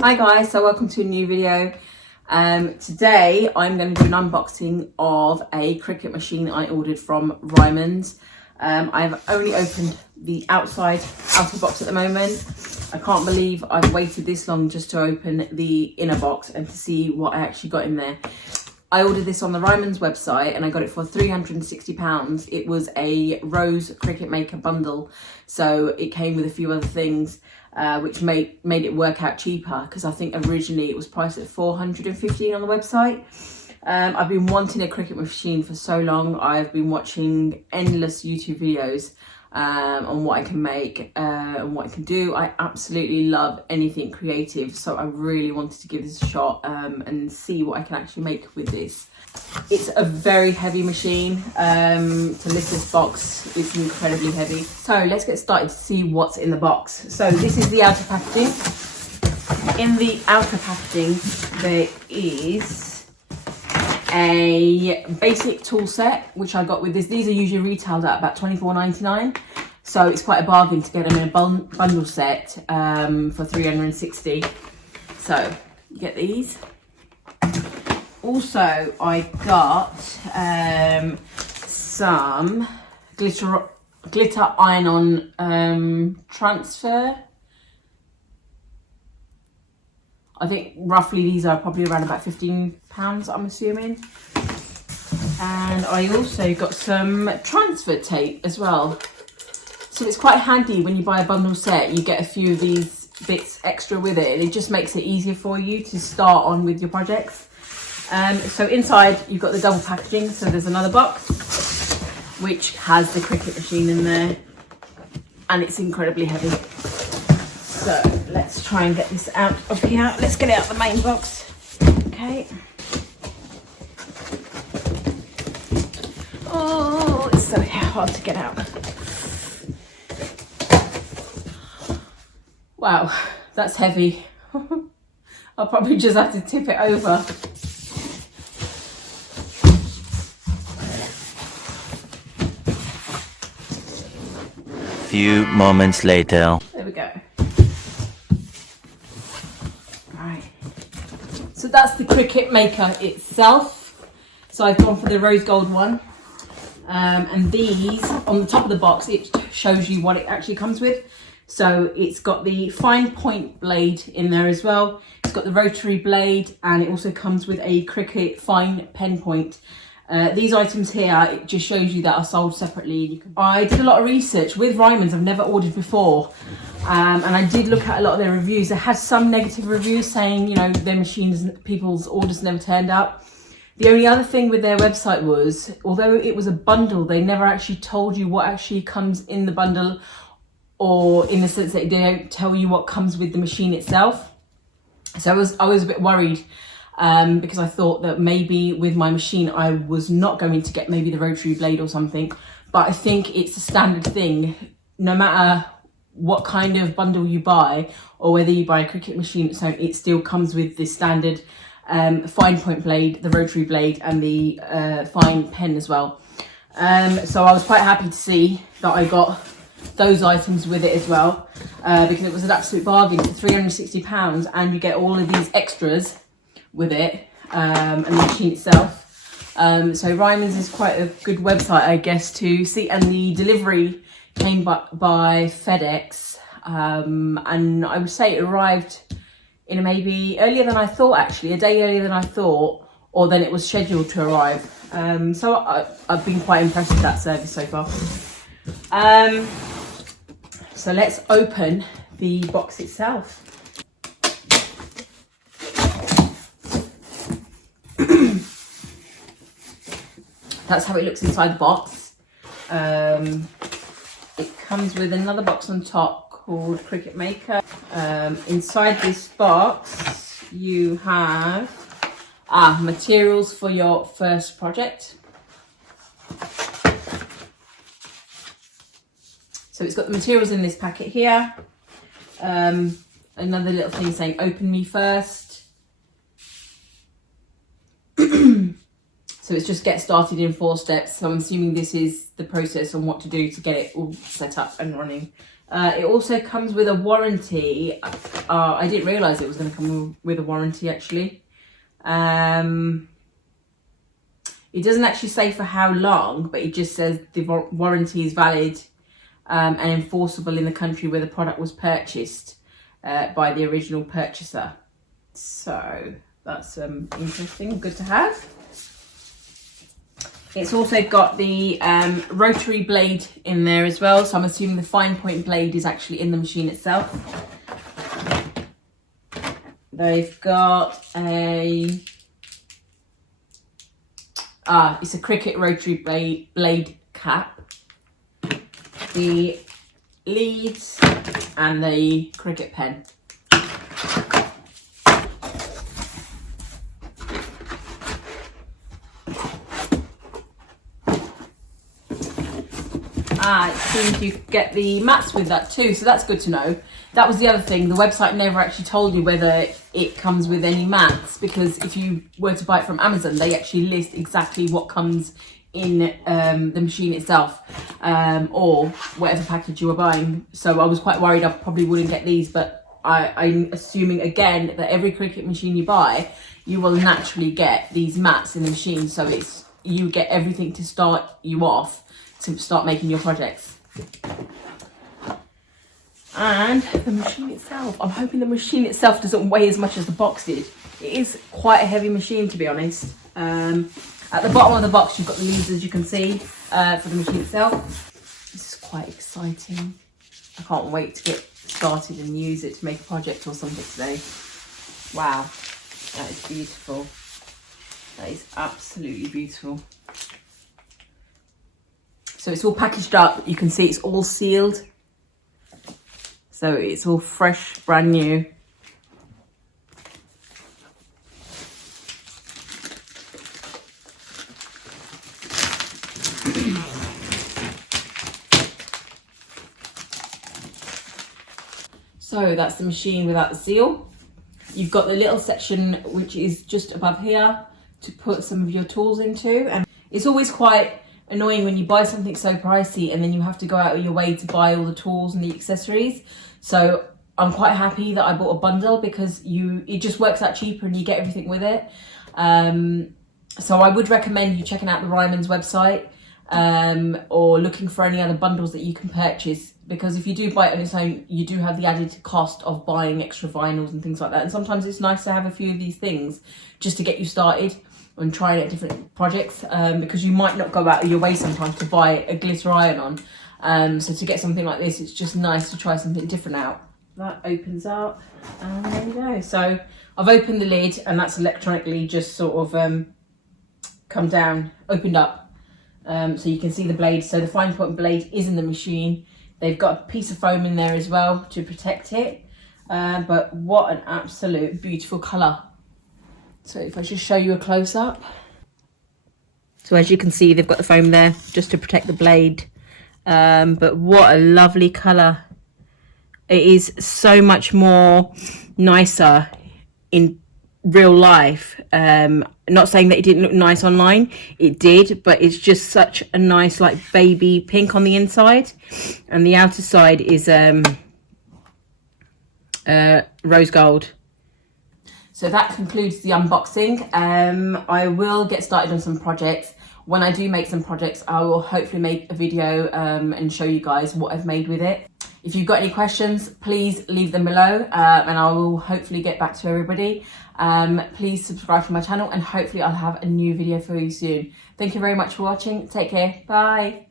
Hi guys, so welcome to a new video. Today I'm going to do an unboxing of a Cricut machine I ordered from Rymans. I've only opened the outer box at the moment. I can't believe I've waited this long just to open the inner box and to see what I actually got in there. I ordered this on the Rymans website and I got it for £360. It was a Rose Cricut Maker bundle, so it came with a few other things, which made it work out cheaper, because I think originally it was priced at $415 on the website. I've been wanting a Cricut machine for so long. I've been watching endless YouTube videos on what I can make and what I can do. I absolutely love anything creative, so I really wanted to give this a shot and see what I can actually make with this. It's a very heavy machine. To lift this box, it's incredibly heavy. So let's get started to see what's in the box. So this is the outer packaging. In the outer packaging there is a basic tool set, which I got with this. These are usually retailed at about $24.99, so it's quite a bargain to get them in a bundle set for $360. So you get these. Also, I got some glitter iron-on transfer. I think roughly these are probably around about £15, I'm assuming. And I also got some transfer tape as well. So it's quite handy when you buy a bundle set, you get a few of these bits extra with it. It just makes it easier for you to start on with your projects. So inside you've got the double packaging. So there's another box which has the Cricut machine in there, and it's incredibly heavy. So let's try and get this out of here. Let's get it out of the main box. Okay. Oh, it's so hard to get out. Wow, that's heavy. I'll probably just have to tip it over. Few moments later. There we go. So that's the Cricut Maker itself. So I've gone for the rose gold one. And these, on the top of the box, it shows you what it actually comes with. So it's got the fine point blade in there as well. It's got the rotary blade, and it also comes with a Cricut fine pen point. These items here, it just shows you that are sold separately. I did a lot of research with Rymans. I've never ordered before. And I did look at a lot of their reviews. They had some negative reviews saying, you know, their machines, people's orders never turned up. The only other thing with their website was, although it was a bundle, they never actually told you what actually comes in the bundle, or in the sense that they don't tell you what comes with the machine itself. So I was a bit worried because I thought that maybe with my machine I was not going to get maybe the rotary blade or something. But I think it's a standard thing, no matter what kind of bundle you buy, or whether you buy a Cricut machine, so it still comes with the standard fine point blade, the rotary blade, and the fine pen as well. So I was quite happy to see that I got those items with it as well, because it was an absolute bargain for £360, and you get all of these extras with it, and the machine itself. So Rymans is quite a good website, I guess, to see. And the delivery came by FedEx, and I would say it arrived in maybe earlier than I thought, actually, a day earlier than I thought, or than it was scheduled to arrive. So I've been quite impressed with that service so far. So let's open the box itself. That's how it looks inside the box. It comes with another box on top called Cricut Maker. Inside this box you have materials for your first project. So it's got the materials in this packet here. Another little thing saying open me first. So it's just get started in 4 steps. So I'm assuming this is the process on what to do to get it all set up and running It also comes with a warranty. I didn't realise it was going to come with a warranty actually. It doesn't actually say for how long, but it just says the warranty is valid and enforceable in the country where the product was purchased by the original purchaser. So that's interesting, good to have. It's also got the rotary blade in there as well, so I'm assuming the fine point blade is actually in the machine itself. They've got it's a Cricut rotary blade cap, the leads and the Cricut pen. It seems you get the mats with that too, so that's good to know. That was the other thing, the website never actually told you whether it comes with any mats, because if you were to buy it from Amazon, they actually list exactly what comes in the machine itself, or whatever package you were buying. So I was quite worried I probably wouldn't get these, but I'm assuming again that every Cricut machine you buy, you will naturally get these mats in the machine, so you get everything to start you off to start making your projects. And the machine itself, I'm hoping the machine itself doesn't weigh as much as the box did. It is quite a heavy machine, to be honest. At the bottom of the box you've got the leads, as you can see, for the machine itself. This is quite exciting. I can't wait to get started and use it to make a project or something today. Wow, that is beautiful. That is absolutely beautiful. So it's all packaged up. You can see it's all sealed. So it's all fresh, brand new. So that's the machine without the seal. You've got the little section which is just above here to put some of your tools into. And it's always quite annoying when you buy something so pricey and then you have to go out of your way to buy all the tools and the accessories. So I'm quite happy that I bought a bundle, because it just works out cheaper and you get everything with it. So I would recommend you checking out the Rymans website, or looking for any other bundles that you can purchase, because if you do buy it on its own, you do have the added cost of buying extra vinyls and things like that. And sometimes it's nice to have a few of these things just to get you started and trying out different projects, because you might not go out of your way sometimes to buy a glitter iron on. So to get something like this, it's just nice to try something different out. That opens up and there you go. So I've opened the lid and that's electronically just sort of come down, opened up. So you can see the blade. So the fine point blade is in the machine. They've got a piece of foam in there as well to protect it. But what an absolute beautiful colour. So if I just show you a close-up. So as you can see, they've got the foam there just to protect the blade. But what a lovely colour. It is so much more nicer in real life. Not saying that it didn't look nice online. It did, but it's just such a nice like baby pink on the inside. And the outer side is rose gold. So that concludes the unboxing. I will get started on some projects. When I do make some projects, I will hopefully make a video and show you guys what I've made with it. If you've got any questions, please leave them below and I will hopefully get back to everybody. Please subscribe to my channel and hopefully I'll have a new video for you soon. Thank you very much for watching. Take care. Bye.